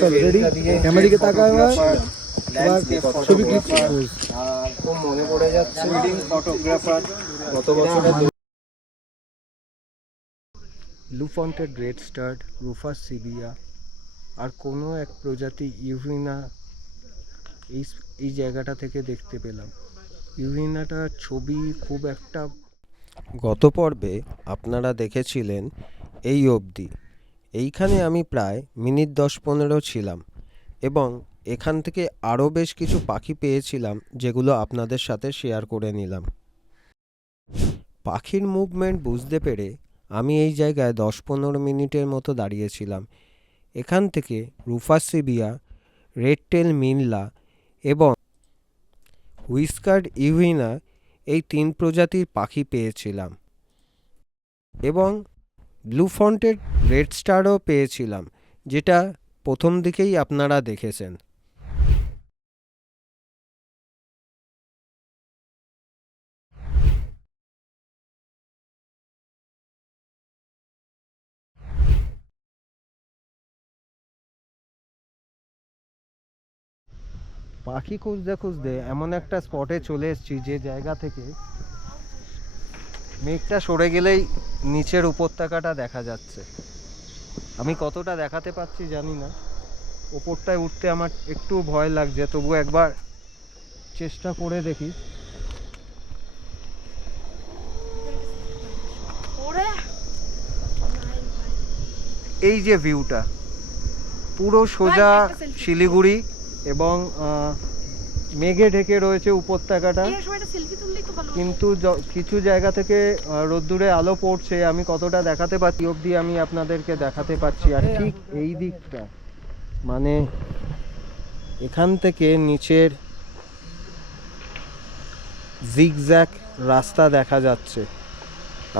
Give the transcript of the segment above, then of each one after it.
চলো ready, camera দিকে তাকাও এবার, ছবি ক্লিক করো। আর খুব মনে পড়ে যাচ্ছে ওয়েডিং ফটোগ্রাফার গত বছরের লুফন্টেড রেড স্টার্ট, রুফাস সিবিয়া আর কোনো এক প্রজাতি ইউভিনা এই জায়গাটা থেকে দেখতে পেলাম। ইউভিনাটার ছবি খুব একটা। গত পর্বে আপনারা দেখেছিলেন এই অবধি। এইখানে আমি প্রায় মিনিট 10-15 ছিলাম এবং এখান থেকে আরও বেশ কিছু পাখি পেয়েছিলাম, যেগুলো আপনাদের সাথে শেয়ার করে নিলাম। পাখির মুভমেন্ট বুঝতে পেরে আমি এই জায়গায় 10-15 মিনিটের মতো দাঁড়িয়েছিলাম। এখান থেকে রুফাস সিবিয়া, রেড টেল মিনলা এবং হুইস্কার্ড ইউভিনা এই 3 প্রজাতির পাখি পেয়েছিলাম এবং ব্লুফন্টেড রেড স্টারও পেয়েছিলাম, যেটা প্রথম দিকেই আপনারা দেখেছেন। পাখি খুঁজতে খুঁজতে এমন একটা স্পটে চলে এসেছি যে জায়গা থেকে মেঘটা সরে গেলেই নিচের উপত্যকাটা দেখা যাচ্ছে। আমি কতটা দেখাতে পারছি জানি না, ওপরটায় উঠতে আমার একটু ভয় লাগছে, তবু একবার চেষ্টা করে দেখি। এই যে ভিউটা পুরো সোজা শিলিগুড়ি এবং মেঘে ঢেকে রয়েছে উপত্যকাটা, কিন্তু কিছু জায়গা থেকে রোদ্দুরে আলো পড়ছে। আমি কতটা দেখাতে পারছি অবধি আমি আপনাদেরকে দেখাতে পারছি। আর ঠিক এই দিকটা মানে এখান থেকে নিচের জিগজ্যাগ রাস্তা দেখা যাচ্ছে।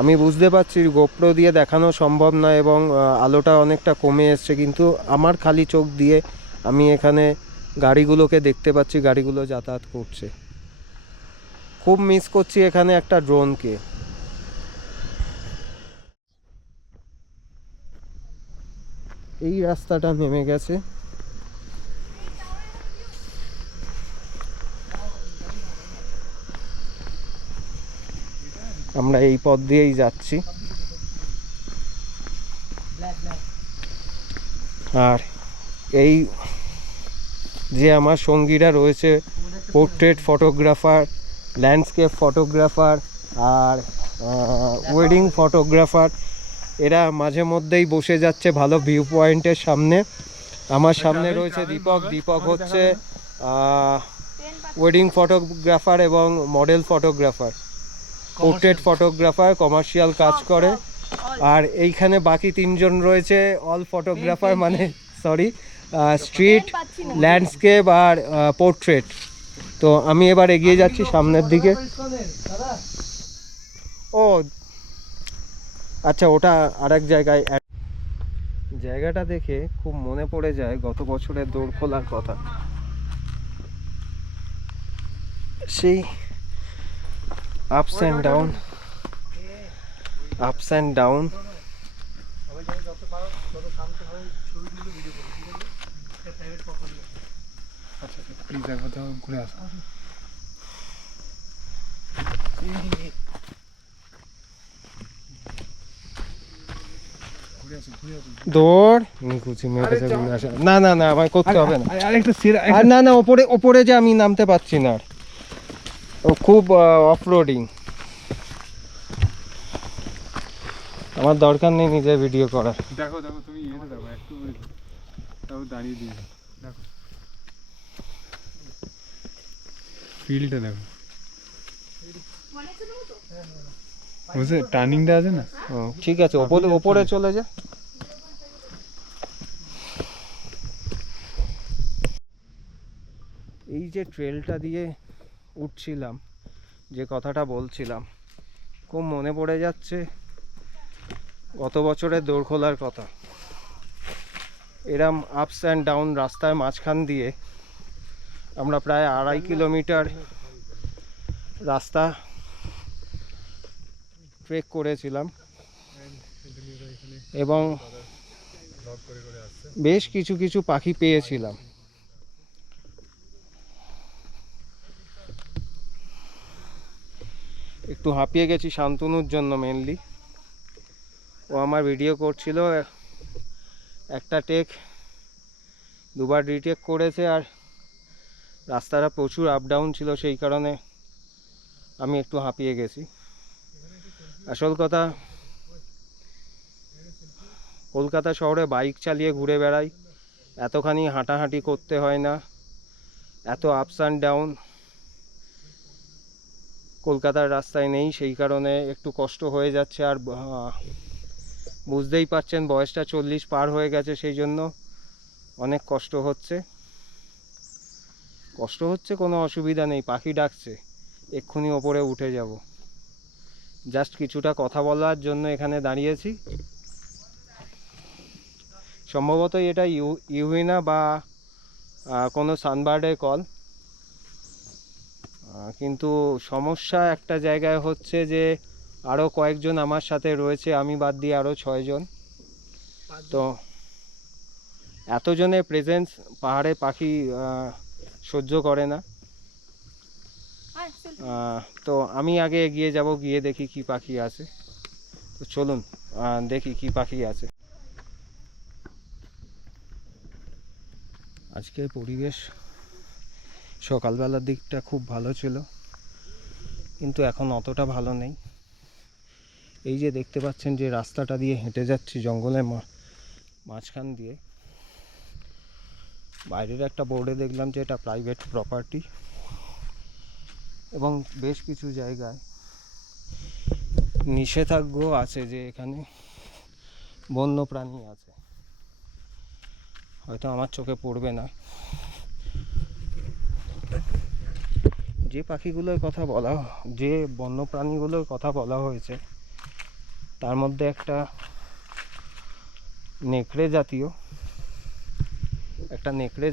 আমি বুঝতে পারছি গোপ্রো দিয়ে দেখানো সম্ভব নয় এবং আলোটা অনেকটা কমে এসছে, কিন্তু আমার খালি চোখ দিয়ে আমি এখানে গাড়িগুলোকে দেখতে পাচ্ছি, গাড়িগুলো যাতায়াত করছে। খুব মিস করছি এখানে একটা ড্রোনকে। এই রাস্তাটা নেমে গেছে, আমরা এই পথ দিয়েই যাচ্ছি। আর এই যে আমার সঙ্গীরা রয়েছে, পোর্ট্রেট ফটোগ্রাফার, ল্যান্ডস্কেপ ফটোগ্রাফার আর ওয়েডিং ফটোগ্রাফার, এরা মাঝে মধ্যেই বসে যাচ্ছে ভালো ভিউ পয়েন্টের সামনে। আমার সামনে রয়েছে দীপক। দীপক হচ্ছে ওয়েডিং ফটোগ্রাফার এবং model photographer, portrait photographer, commercial কাজ করে। আর এইখানে বাকি 3 জন রয়েছে অল ফটোগ্রাফার, মানে সরি স্ট্রিট, ল্যান্ডস্কেপ আর পোর্ট্রেট। তো আমি এবার এগিয়ে যাচ্ছি সামনের দিকে। ও আচ্ছা, ওটা আরেক জায়গায়। জায়গাটা দেখে খুব মনে পড়ে যায় গত বছরের দৌড় খোলার কথা। সেই ups and down, ups and down. দৌড় নিকুচি মেরে আসে। না না না, আমায় করতে হবে না। আর না না, ওপরে ওপরে যে আমি নামতে পারছি না। ও খুব অফরোডিং, আমার দরকার নেই নিজের ভিডিও করার। দেখো দেখো তুমি ইয়েটা দেখো, একটু তাও দাঁড়িয়ে দিয়ে দেখো ফিল্ডটা দেখো, বুঝলে টার্নিংটা আছে না। ঠিক আছে, ওপরে ওপরে চলে যা। এই যে ট্রেলটা দিয়ে উঠছিলাম, যে কথাটা বলছিলাম, খুব মনে পড়ে যাচ্ছে গত বছরের দৌড় খোলার কথা। এরম আপস অ্যান্ড ডাউন রাস্তার মাঝখান দিয়ে আমরা প্রায় 2.5 কিলোমিটার রাস্তা ট্রেক করেছিলাম এবং বেশ কিছু কিছু পাখি পেয়েছিলাম। একটু হাঁপিয়ে গেছি শান্তনুর জন্য মেনলি। ও আমার ভিডিও করছিল, একটা টেক দুবার রিটেক করেছে, আর রাস্তাটা প্রচুর আপ ডাউন ছিল, সেই কারণে আমি একটু হাঁপিয়ে গেছি। আসল কথা, কলকাতা শহরে বাইক চালিয়ে ঘুরে বেড়াই, এতখানি হাঁটাহাঁটি করতে হয় না, এত আপস অ্যান্ড ডাউন কলকাতার রাস্তায় নেই, সেই কারণে একটু কষ্ট হয়ে যাচ্ছে। আর বুঝতেই পারছেন বয়সটা 40 পার হয়ে গেছে, সেই জন্য অনেক কষ্ট হচ্ছে। কোনো অসুবিধা নেই, পাখি ডাকছে, এক্ষুনি ওপরে উঠে যাব। জাস্ট কিছুটা কথা বলার জন্য এখানে দাঁড়িয়েছি। সম্ভবত এটা ইউভিনা বা কোনো সানবার্ডের কল। কিন্তু সমস্যা একটা জায়গায় হচ্ছে যে আরও কয়েকজন আমার সাথে রয়েছে, আমি বাদ দিয়ে আরও 6 জন। তো এতজনের প্রেজেন্স পাহাড়ে পাখি সহ্য করে না। তো আমি আগে এগিয়ে যাব, গিয়ে দেখি কি পাখি আছে। তো চলুন দেখি কি পাখি আছে। আজকের পরিবেশ সকালবেলার দিকটা খুব ভালো ছিল, কিন্তু এখন অতটা ভালো নেই। এই যে দেখতে পাচ্ছেন যে রাস্তাটা দিয়ে হেঁটে যাচ্ছি জঙ্গলের মাঝখান দিয়ে, বাইরের একটা বোর্ডে দেখলাম যে এটা প্রাইভেট প্রপার্টি, এবং বেশ কিছু জায়গায় নিষেধাজ্ঞা আছে যে এখানে বন্য প্রাণী আছে। হয়তো আমার চোখে পড়বে না। যে পাখিগুলোর কথা বলা, যে বন্য প্রাণীগুলোর কথা বলা হয়েছে, তার মধ্যে একটা নেকড়ে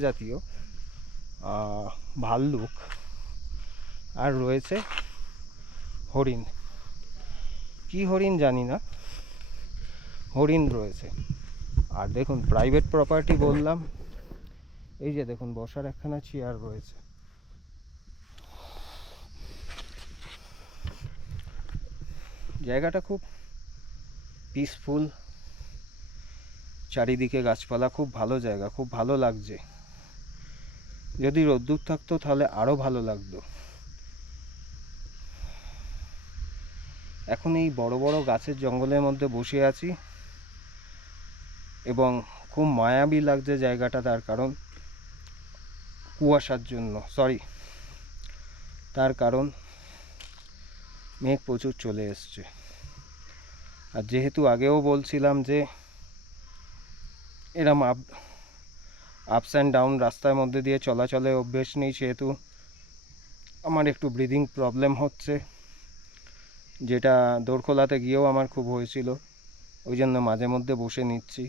জাতীয় ভাল্লুক, আর রয়েছে হরিণ। কি হরিণ জানি না, হরিণ রয়েছে। আর দেখুন প্রাইভেট প্রপার্টি বললাম, এই যে দেখুন বসার একখানা চেয়ার রয়েছে। জায়গাটা খুব পিসফুল, চারিদিকে গাছপালা, খুব ভালো জায়গা, খুব ভালো লাগছে। যদি রোদ্দুর থাকতো তাহলে আরও ভালো লাগতো। এখন এই বড় বড় গাছের জঙ্গলের মধ্যে বসে আছি, এবং খুব মায়াবী লাগছে জায়গাটা। তার কারণ কুয়াশার জন্য, তার কারণ মেঘ প্রচুর চলে এসছে। আর যেহেতু আগেও বলছিলাম যে এরম আপস অ্যান্ড ডাউন রাস্তার মধ্যে দিয়ে চলাচলে অভ্যেস নেই, সেহেতু আমার একটু ব্রিদিং প্রবলেম হচ্ছে, যেটা দোরখোলাতে গিয়েও আমার খুব হয়েছিল। ওই জন্য মাঝে মধ্যে বসে নিচ্ছি।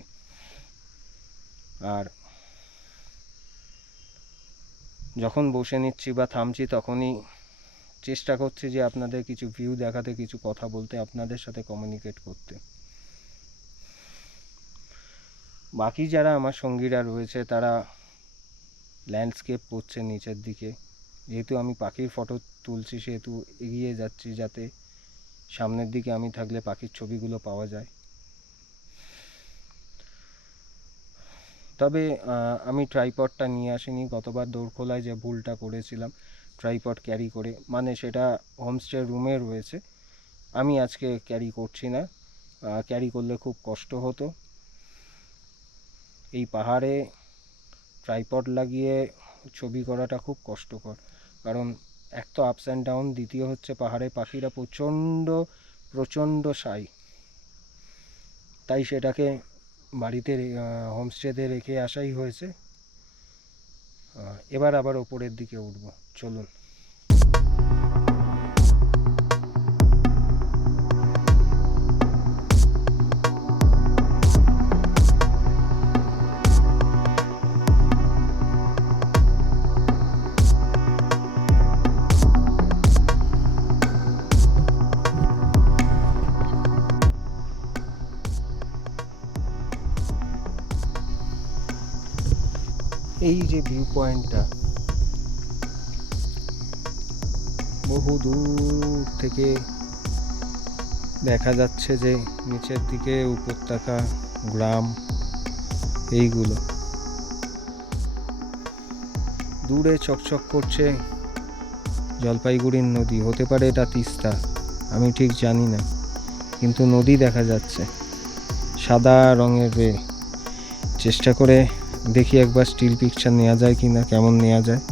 আর যখন বসে নিচ্ছি বা থামছি, তখনই চেষ্টা করছি যে আপনাদের কিছু ভিউ দেখাতে, কিছু কথা বলতে, আপনাদের সাথে কমিউনিকেট করতে। বাকি যারা আমার সঙ্গীরা রয়েছে তারা ল্যান্ডস্কেপ করছে নিচের দিকে। যেহেতু আমি পাখির ফটো তুলছি, সেহেতু এগিয়ে যাচ্ছি যাতে সামনের দিকে আমি থাকলে পাখির ছবিগুলো পাওয়া যায়। তবে আমি ট্রাইপডটা নিয়ে আসিনি। গতবার দোরখোলায় যে ভুলটা করেছিলাম, ট্রাইপড ক্যারি করে, মানে সেটা হোমস্টে রুমে রয়েছে, আমি আজকে ক্যারি করছি না। ক্যারি করলে খুব কষ্ট হতো। এই পাহাড়ে ট্রাইপড লাগিয়ে ছবি করাটা খুব কষ্টকর, কারণ এক তো আপস অ্যান্ড ডাউন, দ্বিতীয় হচ্ছে পাহাড়ে পাখিরা প্রচণ্ড সাই। তাই সেটাকে বাড়িতে হোমস্টেতে রেখে আসাই হয়েছে। এবার আবার ওপরের দিকে উঠব, চলুন। এই যে ভিউ পয়েন্টটা, বহু দূর থেকে দেখা যাচ্ছে যে নিচের দিকে উপত্যকা, গ্রাম, এইগুলো দূরে চকচক করছে জলপাইগুড়ির নদী। হতে পারে এটা তিস্তা, আমি ঠিক জানি না, কিন্তু নদী দেখা যাচ্ছে সাদা রঙের। চেষ্টা করে দেখি একবার স্টিল পিকচার নেওয়া যায় কি না, কেমন নেওয়া যায়।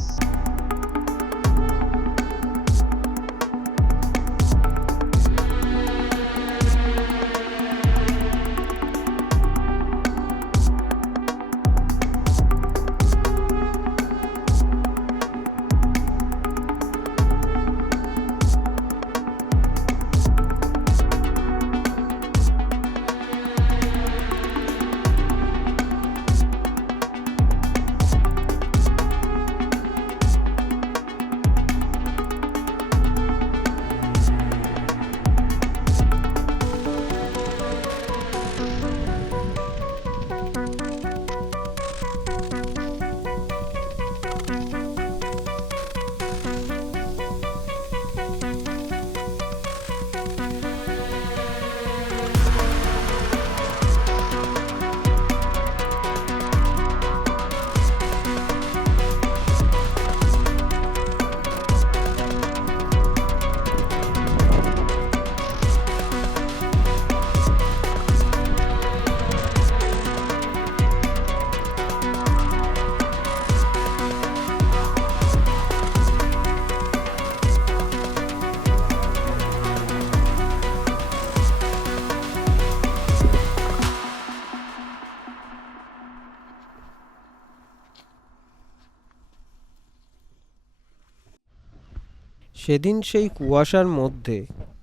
সেদিন সেই কুয়াশার মধ্যে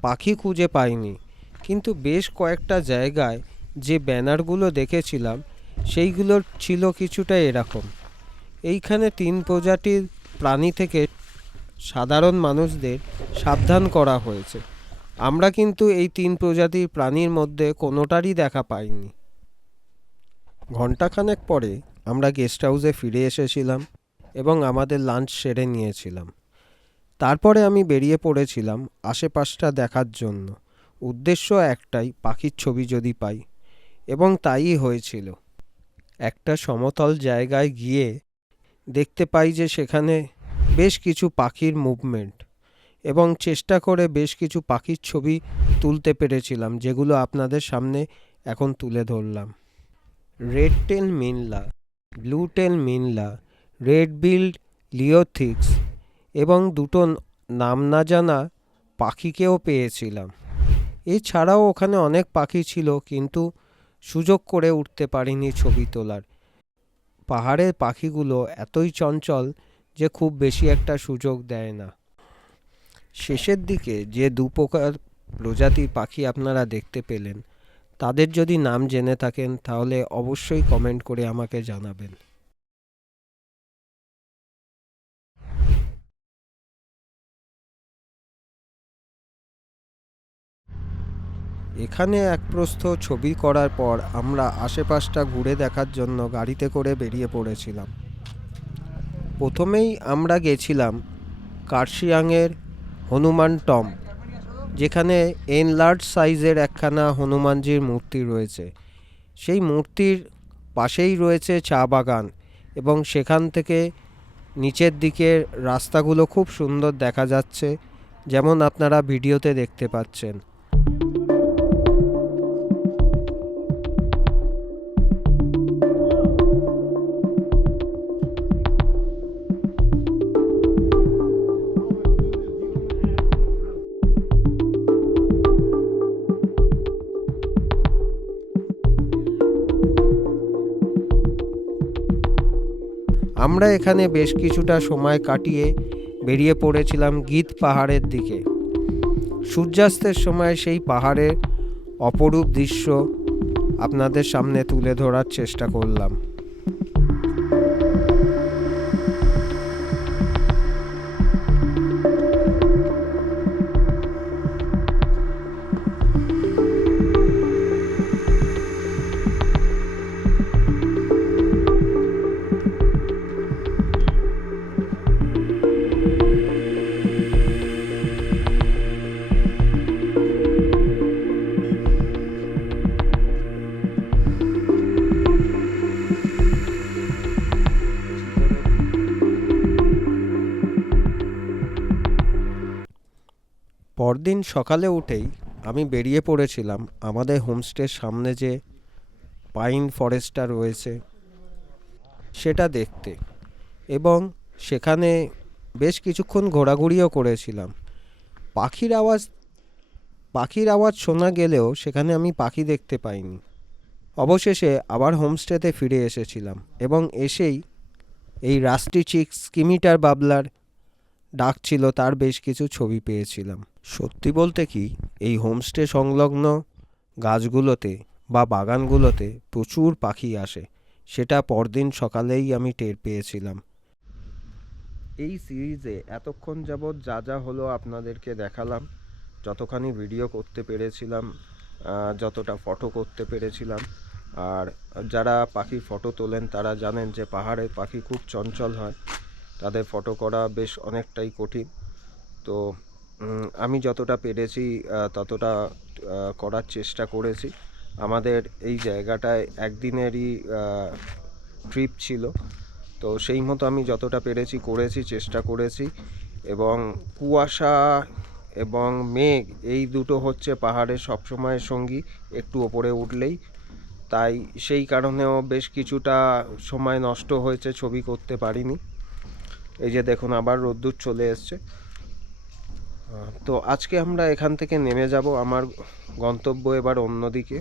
পাখি খুঁজে পাইনি, কিন্তু বেশ কয়েকটা জায়গায় যে ব্যানারগুলো দেখেছিলাম সেইগুলোর ছিল কিছুটা এরকম। এইখানে 3 প্রজাতির প্রাণী থেকে সাধারণ মানুষদের সাবধান করা হয়েছে। আমরা কিন্তু এই 3 প্রজাতির প্রাণীর মধ্যে কোনোটারই দেখা পাইনি। ঘণ্টাখানেক পরে আমরা গেস্ট হাউসে ফিরে এসেছিলাম এবং আমাদের লাঞ্চ সেরে নিয়েছিলাম। তারপরে আমি বেরিয়ে পড়েছিলাম আশেপাশটা দেখার জন্য। উদ্দেশ্য একটাই, পাখির ছবি যদি পাই, এবং তাই হয়েছিল। একটা সমতল জায়গায় গিয়ে দেখতে পাই যে সেখানে বেশ কিছু পাখির মুভমেন্ট, এবং চেষ্টা করে বেশ কিছু পাখির ছবি তুলতে পেরেছিলাম, যেগুলো আপনাদের সামনে এখন তুলে ধরলাম। রেড টেল মিনলা, ব্লু টেল মিনলা, রেড বিল্ড লিওথিক্স এবং 2টো নাম না জানা পাখিকেও পেয়েছিলাম। এছাড়াও ওখানে অনেক পাখি ছিল, কিন্তু সুযোগ করে উঠতে পারিনি ছবি তোলার। পাহাড়ের পাখিগুলো এতই চঞ্চল যে খুব বেশি একটা সুযোগ দেয় না। শেষের দিকে যে 2 প্রকার প্রজাতির পাখি আপনারা দেখতে পেলেন, তাদের যদি নাম জেনে থাকেন তাহলে অবশ্যই কমেন্ট করে আমাকে জানাবেন। এখানে এক প্রস্থ ছবি করার পর আমরা আশেপাশটা ঘুরে দেখার জন্য গাড়িতে করে বেরিয়ে পড়েছিলাম। প্রথমেই আমরা গেছিলাম কার্শিয়াংয়ের হনুমান টম্ব, যেখানে এনলার্জ সাইজের একখানা হনুমানজির মূর্তি রয়েছে। সেই মূর্তির পাশেই রয়েছে চা বাগান, এবং সেখান থেকে নিচের দিকের রাস্তাগুলো খুব সুন্দর দেখা যাচ্ছে, যেমন আপনারা ভিডিওতে দেখতে পাচ্ছেন। আমরা এখানে বেশ কিছুটা সময় কাটিয়ে বেরিয়ে পড়েছিলাম গীত পাহাড়ের দিকে। সূর্যাস্তের সময় সেই পাহাড়ের অপরূপ দৃশ্য আপনাদের সামনে তুলে ধরার চেষ্টা করলাম। পরদিন সকালে উঠেই আমি বেরিয়ে পড়েছিলাম আমাদের হোমস্টের সামনে যে পাইন ফরেস্টটা রয়েছে সেটা দেখতে, এবং সেখানে বেশ কিছুক্ষণ ঘোরাঘুরিও করেছিলাম। পাখির আওয়াজ শোনা গেলেও সেখানে আমি পাখি দেখতে পাইনি। অবশেষে আবার হোমস্টেতে ফিরে এসেছিলাম এবং এসেই এই রাস্টি চিক স্কিমিটার বাবলার ডাক ছিল, তার বেশ কিছু ছবি পেয়েছিলাম। সত্যি বলতে কি, এই হোমস্টে সংলগ্ন গাছগুলোতে বা বাগানগুলোতে প্রচুর পাখি আসে, সেটা পরদিন সকালেই আমি টের পেয়েছিলাম। এই সিরিজে এতক্ষণ যাবৎ যা যা হলো আপনাদেরকে দেখালাম, যতখানি ভিডিও করতে পেরেছিলাম, যতটা ফটো করতে পেরেছিলাম। আর যারা পাখির ফটো তোলেন তারা জানেন যে পাহাড়ে পাখি খুব চঞ্চল হয়, তাদের ফটো করা বেশ অনেকটাই কঠিন। তো আমি যতটা পেরেছি ততটা করার চেষ্টা করেছি। আমাদের এই জায়গাটায় একদিনেরই ট্রিপ ছিল, তো সেই মতো আমি যতটা পেরেছি করেছি, চেষ্টা করেছি। এবং কুয়াশা এবং মেঘ এই দুটো হচ্ছে পাহাড়ের সবসময় সঙ্গী, একটু ওপরে উঠলেই। তাই সেই কারণেও বেশ কিছুটা সময় নষ্ট হয়েছে, ছবি করতে পারিনি। এই যে দেখুন আবার রোদ্দুর চলে এসছে। তো আজকে আমরা এখান থেকে নেমে যাব, আমার গন্তব্য এবার অন্যদিকে।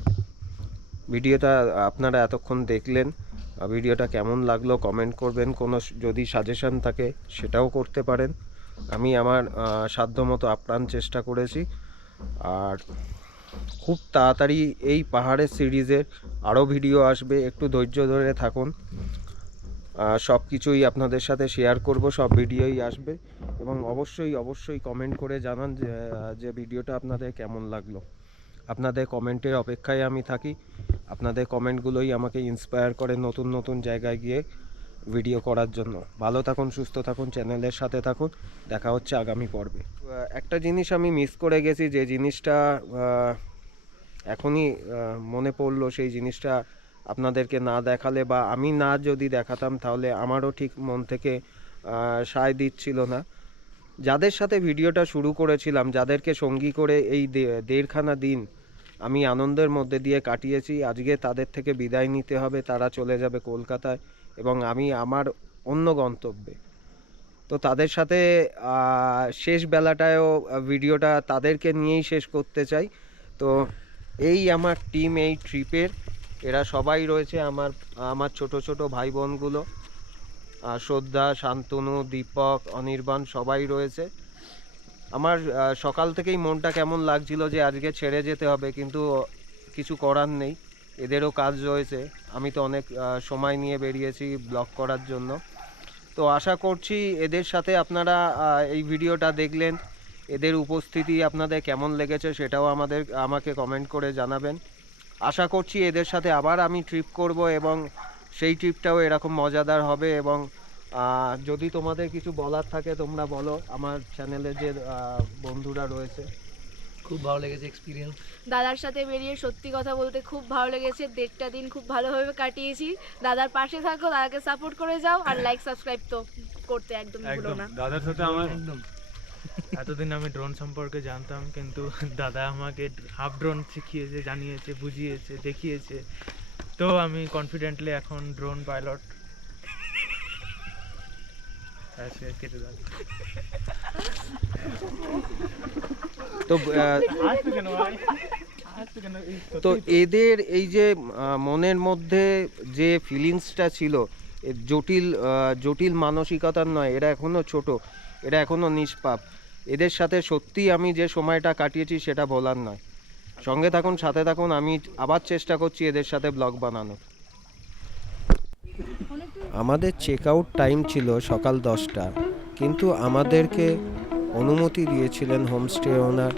ভিডিওটা আপনারা এতক্ষণ দেখলেন, ভিডিওটা কেমন লাগলো কমেন্ট করবেন, কোনো যদি সাজেশন থাকে সেটাও করতে পারেন। আমি আমার সাধ্যমতো আপ্রাণ চেষ্টা করেছি। আর খুব তাড়াতাড়ি এই পাহাড়ের সিরিজের আরও ভিডিও আসবে, একটু ধৈর্য ধরে থাকুন। সব কিছুই আপনাদের সাথে শেয়ার করব, সব ভিডিওই আসবে। এবং অবশ্যই কমেন্ট করে জানান যে ভিডিওটা আপনাদের কেমন লাগলো। আপনাদের কমেন্টের অপেক্ষায় আমি থাকি। আপনাদের কমেন্টগুলোই আমাকে ইন্সপায়ার করে নতুন নতুন জায়গায় গিয়ে ভিডিও করার জন্য। ভালো থাকুন, সুস্থ থাকুন, চ্যানেলের সাথে থাকুন। দেখা হচ্ছে আগামী পর্বে। একটা জিনিস আমি মিস করে গেছি, যে জিনিসটা এখনই মনে পড়লো, সেই জিনিসটা আপনাদেরকে না দেখালে বা আমি না যদি দেখাতাম তাহলে আমারও ঠিক মন থেকে সায় দিচ্ছিল না। যাদের সাথে ভিডিওটা শুরু করেছিলাম, যাদেরকে সঙ্গী করে এই দেড়খানা দিন আমি আনন্দের মধ্যে দিয়ে কাটিয়েছি, আজকে তাদের থেকে বিদায় নিতে হবে। তারা চলে যাবে কলকাতায় এবং আমি আমার অন্য গন্তব্যে। তো তাদের সাথে শেষ বেলাটায়ও ভিডিওটা তাদেরকে নিয়েই শেষ করতে চাই। তো এই আমার টিম এই ট্রিপের, এরা সবাই রয়েছে আমার ছোট ভাই বোনগুলো, শ্রদ্ধা, শান্তনু, দীপক, অনির্বাণ সবাই রয়েছে। আমার সকাল থেকেই মনটা কেমন লাগছিল যে আজকে ছেড়ে যেতে হবে, কিন্তু কিছু করার নেই, এদেরও কাজ রয়েছে। আমি তো অনেক সময় নিয়ে বেরিয়েছি ব্লগ করার জন্য। তো আশা করছি এদের সাথে আপনারা এই ভিডিওটা দেখলেন, এদের উপস্থিতি আপনাদের কেমন লেগেছে সেটাও আমাকে কমেন্ট করে জানাবেন। আশা করছি এদের সাথে আবার আমি ট্রিপ করব এবং সেই ট্রিপটাও এরকম মজাদার হবে। এবং যদি তোমাদের কিছু বলার থাকে তোমরা বলো, আমার চ্যানেলে যে বন্ধুরা রয়েছে। খুব ভালো লেগেছে এক্সপিরিয়েন্স। দাদার সাথে বেরিয়ে সত্যি কথা বলতে খুব ভালো লেগেছে। 1.5টা দিন খুব ভালোভাবে কাটিয়েছি। দাদার পাশে থাকো, দাদাকে সাপোর্ট করে যাও, আর লাইক সাবস্ক্রাইব তো করতে একদম ভুলো না। দাদার সাথে আমার একদম এতদিন আমি ড্রোন সম্পর্কে জানতাম, কিন্তু দাদা আমাকে হাফ ড্রোন শিখিয়েছে, জানিয়েছে, বুঝিয়েছে, দেখিয়েছে। তো আমি কনফিডেন্টলি এখন ড্রোন পাইলট। কেটে দাও। তো এদের এই যে মনের মধ্যে যে ফিলিংসটা ছিল, জটিল মানসিকতার নয়, এরা এখনো ছোট, এরা এখনো নিষ্পাপ। এদের সাথে সত্যি আমি যে সময়টা কাটিয়েছি সেটা বলার নয়। সঙ্গে থাকুন, সাথে থাকুন, আমি আবার চেষ্টা করছি এদের সাথে ব্লগ বানানোর। আমাদের চেক আউট টাইম ছিল সকাল 10টা, কিন্তু আমাদেরকে অনুমতি দিয়েছিলেন হোমস্টে ওনার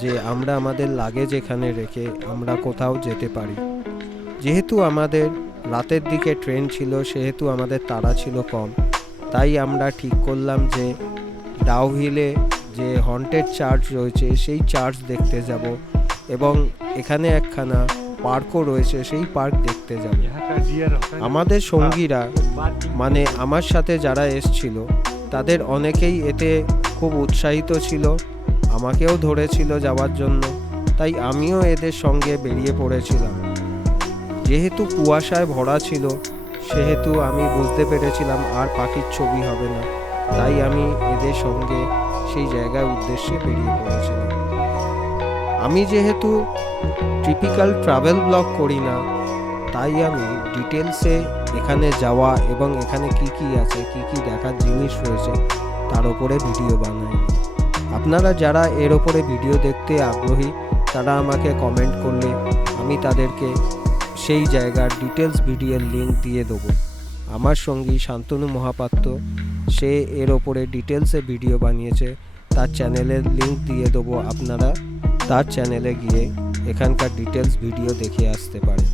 যে আমরা আমাদের লাগেজ এখানে রেখে আমরা কোথাও যেতে পারি। যেহেতু আমাদের রাতের দিকে ট্রেন ছিল, সেহেতু আমাদের তাড়া ছিল কম, তাই আমরা ঠিক করলাম যে ডাউহিলে যে হন্টেড চার্চ রয়েছে সেই চার্চ দেখতে যাব এবং এখানে একখানা পার্কও রয়েছে, সেই পার্ক দেখতে যাব। আমাদের সঙ্গীরা মানে আমার সাথে যারা এসছিল তাদের অনেকেই এতে খুব উৎসাহিত ছিল। আমাকেও ধরেছিল যাওয়ার জন্য, তাই আমিও এদের সঙ্গে বেরিয়ে পড়েছিলাম। যেহেতু কুয়াশায় ভরা ছিল সেহেতু আমি বুঝতে পেরেছিলাম আর পাখির ছবি হবে না, তাই আমি এদের সঙ্গে সেই জায়গার উদ্দেশ্যে বেরিয়ে পড়েছিলাম। আমি যেহেতু টিপিক্যাল ট্রাভেল ব্লগ করি না, তাই আমি ডিটেলসে এখানে যাওয়া এবং এখানে কি কি আছে, কি কি দেখার জিনিস রয়েছে তার উপরে ভিডিও বানাই। আপনারা যারা এর ওপরে ভিডিও দেখতে আগ্রহী তারা আমাকে কমেন্ট করলে আমি তাদেরকে সেই জায়গার ডিটেলস ভিডিওর লিঙ্ক দিয়ে দেবো। আমার সঙ্গী শান্তনু মহাপাত্র, সে এর ওপরে ডিটেলসে ভিডিও বানিয়েছে, তার চ্যানেলের লিঙ্ক দিয়ে দেবো। আপনারা তার চ্যানেলে গিয়ে এখানকার ডিটেলস ভিডিও দেখে আসতে পারেন।